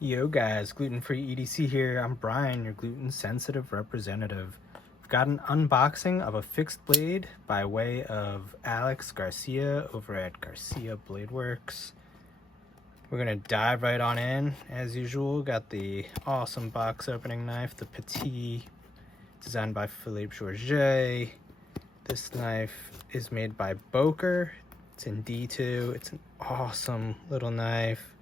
Yo guys, Gluten-Free EDC here. I'm Brian, your gluten-sensitive representative. I've got an unboxing of a fixed blade by way of Alex Garcia over at Garcia Bladeworks. We're gonna dive right on in, as usual. Got the awesome box opening knife, the Petit, designed by Philippe Georget. This knife is made by Boker. It's in D2. It's an awesome little knife.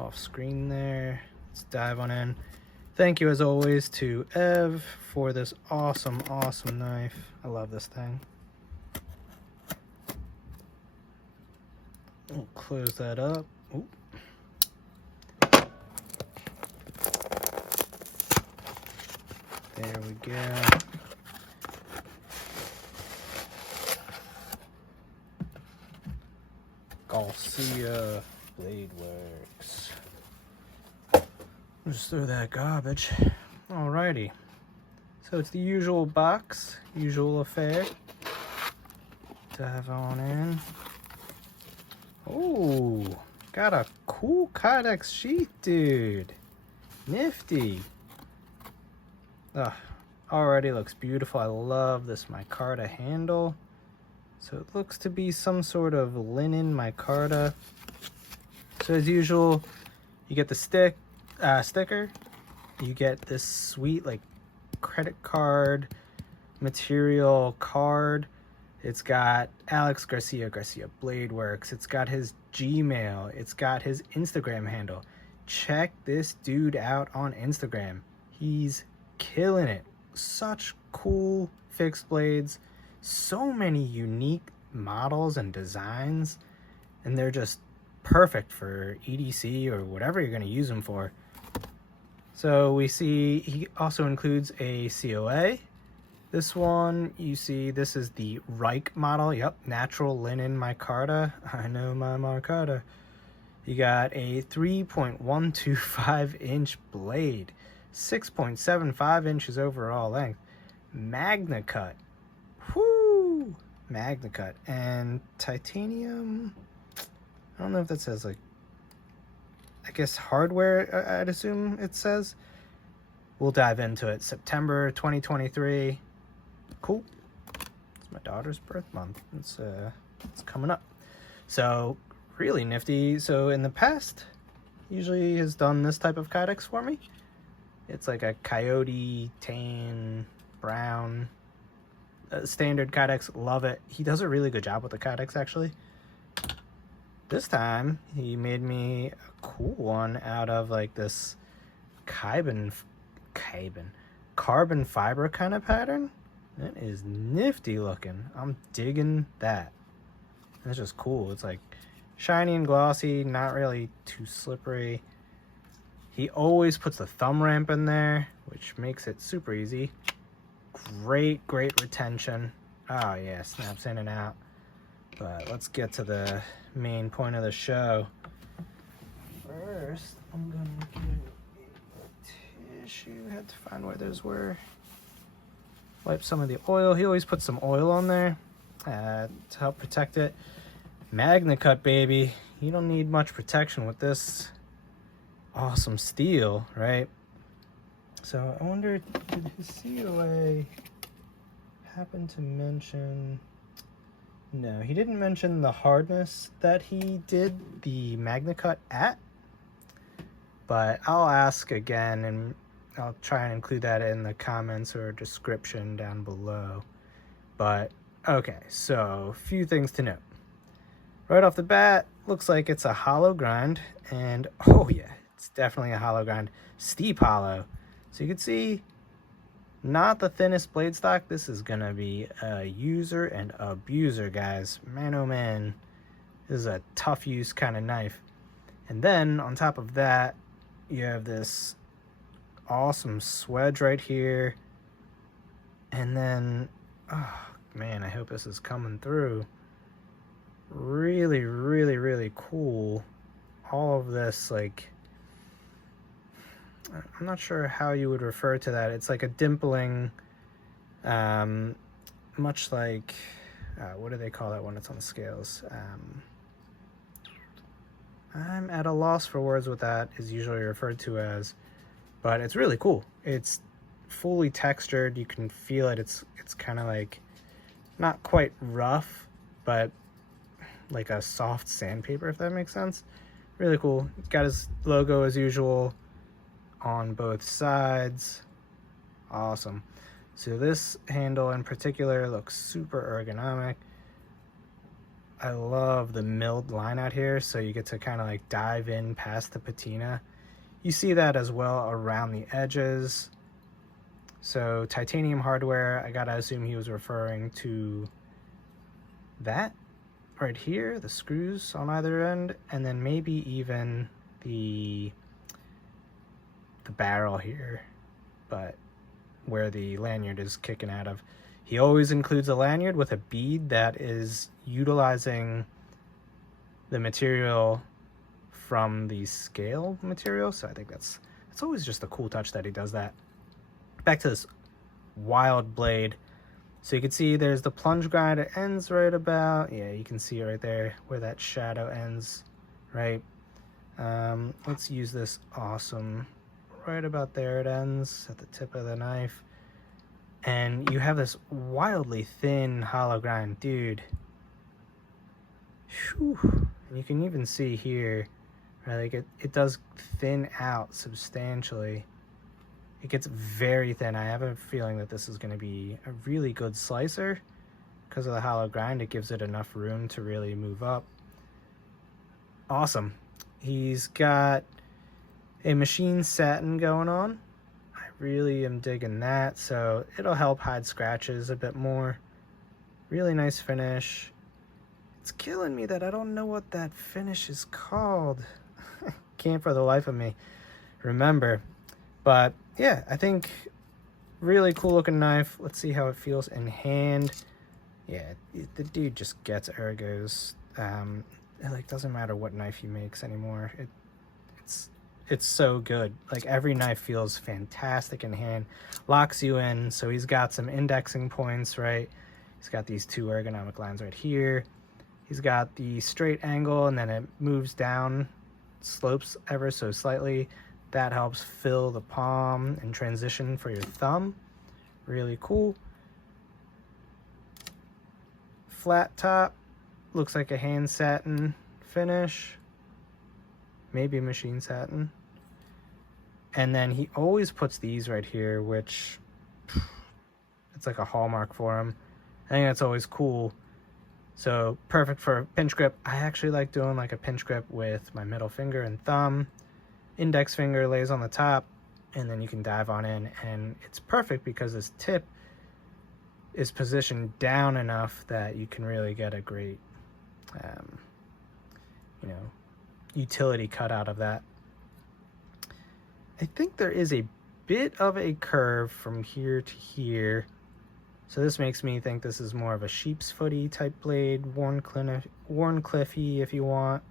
Off screen there. Let's dive on in. Thank you as always to Ev for this awesome knife. I love this thing. We'll close that up. Ooh. There we go. Garcia Bladeworks. Just throw that garbage. Alrighty. So it's the usual box, usual affair. Dive on in. Oh, got a cool Kidex sheet, dude. Nifty. Already looks beautiful. I love this micarta handle. So it looks to be some sort of linen micarta. So as usual, you get the sticker. You get this sweet like credit card material card. It's got Alex Garcia Bladeworks. It's got his Gmail. It's got his Instagram handle. Check this dude out on Instagram. He's killing it. Such cool fixed blades. So many unique models and designs, and they're just perfect for EDC or whatever you're going to use them for. So we see he also includes a COA. This one, you see, this is the Rike model. Yep, natural linen micarta. I know my micarta. You got a 3.125 inch blade, 6.75 inches overall length, Magna Cut. Whoo! Magna Cut. And titanium, I don't know if that says, like, I guess hardware, I'd assume it says. We'll dive into it. September 2023. Cool. It's my daughter's birth month. It's coming up. So, really nifty. So, in the past, usually has done this type of Kidex for me. It's like a coyote, tan, brown, standard Kidex. Love it. He does a really good job with the Kidex, actually. This time, he made me a cool one out of like this carbon fiber kind of pattern. That is nifty looking. I'm digging that. It's just cool. It's like shiny and glossy, not really too slippery. He always puts the thumb ramp in there, which makes it super easy. Great retention. Oh yeah, snaps in and out. But let's get to the main point of the show. First, I'm gonna get a tissue. Had to find where those were. Wipe some of the oil. He always puts some oil on there to help protect it. Magna Cut, baby. You don't need much protection with this awesome steel, right? So I wonder, did his COA happen to mention... No, he didn't mention the hardness that he did the Magna Cut at, but I'll ask again and I'll try and include that in the comments or description down below. But okay, so a few things to note. Right off the bat, looks like it's a hollow grind, and oh yeah, it's definitely a hollow grind, steep hollow. So you can see, not the thinnest blade stock. This is gonna be a user and abuser, guys. Man, oh man, this is a tough use kind of knife. And then on top of that, you have this awesome swedge right here. And then, oh man, I hope this is coming through. Really cool. All of this, like, I'm not sure how you would refer to that. It's like a dimpling, much like, what do they call that when it's on the scales? I'm at a loss for words what that is usually referred to as, but it's really cool. It's fully textured. You can feel it. It's kind of like not quite rough, but like a soft sandpaper, if that makes sense. Really cool. Got his logo as usual on both sides. Awesome. So this handle in particular looks super ergonomic. I love the milled line out here, so you get to kind of like dive in past the patina. You see that as well around the edges. So titanium hardware, I gotta assume he was referring to that right here, the screws on either end, and then maybe even the barrel here, but where the lanyard is kicking out of. He always includes a lanyard with a bead that is utilizing the material from the scale material, so I think it's always just a cool touch that he does that. Back to this wild blade. So you can see there's the plunge grind. It ends right about, yeah, you can see right there where that shadow ends, right? Let's use this awesome, right about there it ends at the tip of the knife. And you have this wildly thin hollow grind, dude. Whew. And you can even see here, right, like it does thin out substantially. It gets very thin. I have a feeling that this is going to be a really good slicer because of the hollow grind. It gives it enough room to really move up. Awesome. He's got a machine satin going on. I really am digging that, so it'll help hide scratches a bit more. Really nice finish. It's killing me that I don't know what that finish is called. Can't for the life of me remember. But yeah, I think really cool looking knife. Let's see how it feels in hand. Yeah, the dude just gets ergos. It like doesn't matter what knife he makes anymore. It's so good. Like every knife feels fantastic in hand. Locks you in. So he's got some indexing points, right? He's got these two ergonomic lines right here. He's got the straight angle, and then it moves down, slopes ever so slightly. That helps fill the palm and transition for your thumb. Really cool. Flat top. Looks like a hand satin finish. Maybe machine satin. And then he always puts these right here, which it's like a hallmark for him. I think that's always cool. So perfect for pinch grip. I actually like doing like a pinch grip with my middle finger and thumb. Index finger lays on the top, and then you can dive on in, and it's perfect because this tip is positioned down enough that you can really get a great utility cut out of that. I think there is a bit of a curve from here to here, so this makes me think this is more of a sheep's footy type blade, Warncliffe-y if you want,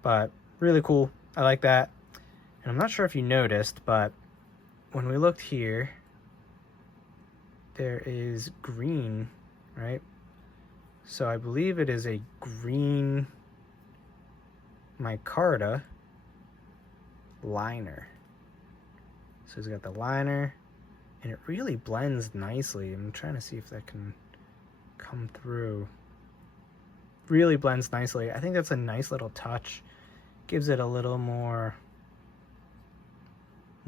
but really cool. I like that. And I'm not sure if you noticed, but when we looked here, there is green, right? So I believe it is a green micarta liner. So he's got the liner, and it really blends nicely. I'm trying to see if that can come through. Really blends nicely. I think that's a nice little touch. Gives it a little more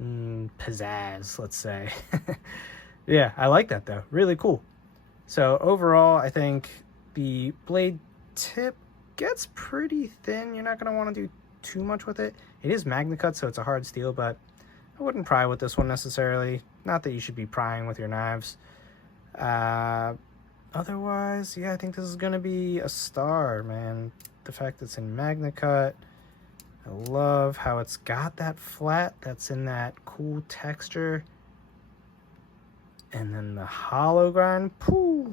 pizzazz, let's say. Yeah, I like that though. Really cool. So overall, I think the blade tip gets pretty thin. You're not going to want to do too much with it. It is Magna Cut, so it's a hard steel, but I wouldn't pry with this one necessarily. Not that you should be prying with your knives. Otherwise, yeah, I think this is going to be a star, man. The fact that it's in Magna Cut. I love how it's got that flat that's in that cool texture. And then the hollow grind. Pooh.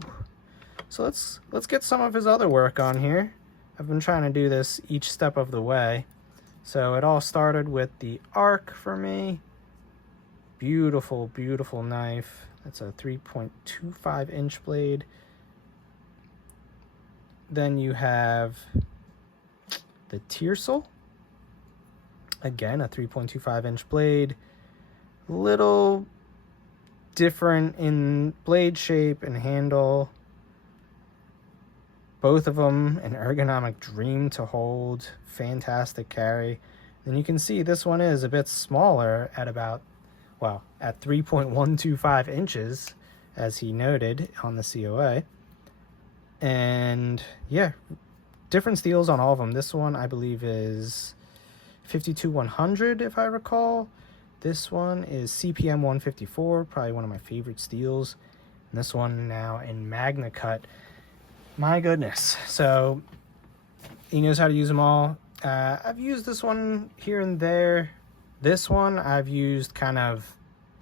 So let's get some of his other work on here. I've been trying to do this each step of the way. So it all started with the arc for me. Beautiful, beautiful knife. That's a 3.25 inch blade. Then you have the Tiercel. Again, a 3.25 inch blade. Little different in blade shape and handle. Both of them an ergonomic dream to hold. Fantastic carry. And you can see this one is a bit smaller at about, well, at 3.125 inches, as he noted on the COA. And yeah, different steels on all of them. This one I believe is 52-100 if I recall. This one is CPM 154, probably one of my favorite steels. And this one now in Magna Cut. My goodness. So he knows how to use them all. I've used this one here and there. This one I've used kind of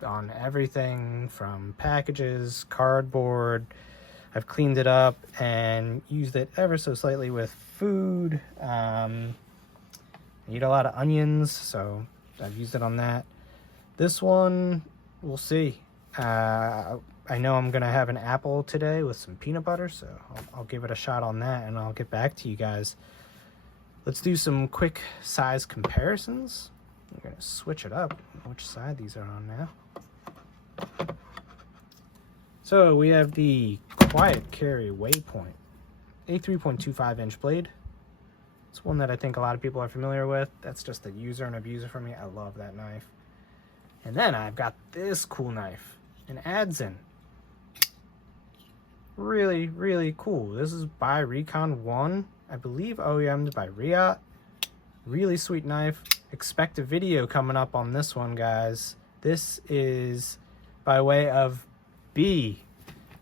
on everything from packages, cardboard. I've cleaned it up and used it ever so slightly with food. I eat a lot of onions, so I've used it on that. This one, we'll see. I know I'm gonna have an apple today with some peanut butter, so I'll give it a shot on that and I'll get back to you guys. Let's do some quick size comparisons. I'm gonna switch it up, which side these are on now. So we have the Quiet Carry Waypoint, a 3.25 inch blade. It's one that I think a lot of people are familiar with. That's just a user and abuser for me. I love that knife. And then I've got this cool knife, an Adzen. Really, really cool. This is by Recon 1. I believe OEM'd by Rike. Really sweet knife. Expect a video coming up on this one, guys. This is by way of B.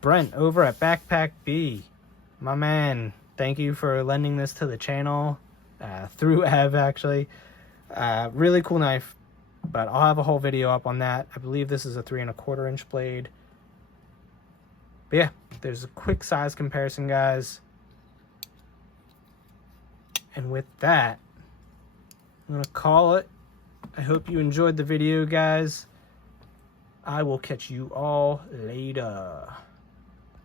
Brent over at Backpack B. My man, thank you for lending this to the channel. Through Ev, actually. Really cool knife. But I'll have a whole video up on that. I believe this is a 3.25 inch blade. But yeah, there's a quick size comparison, guys. And with that, I'm gonna call it. I hope you enjoyed the video, guys. I will catch you all later.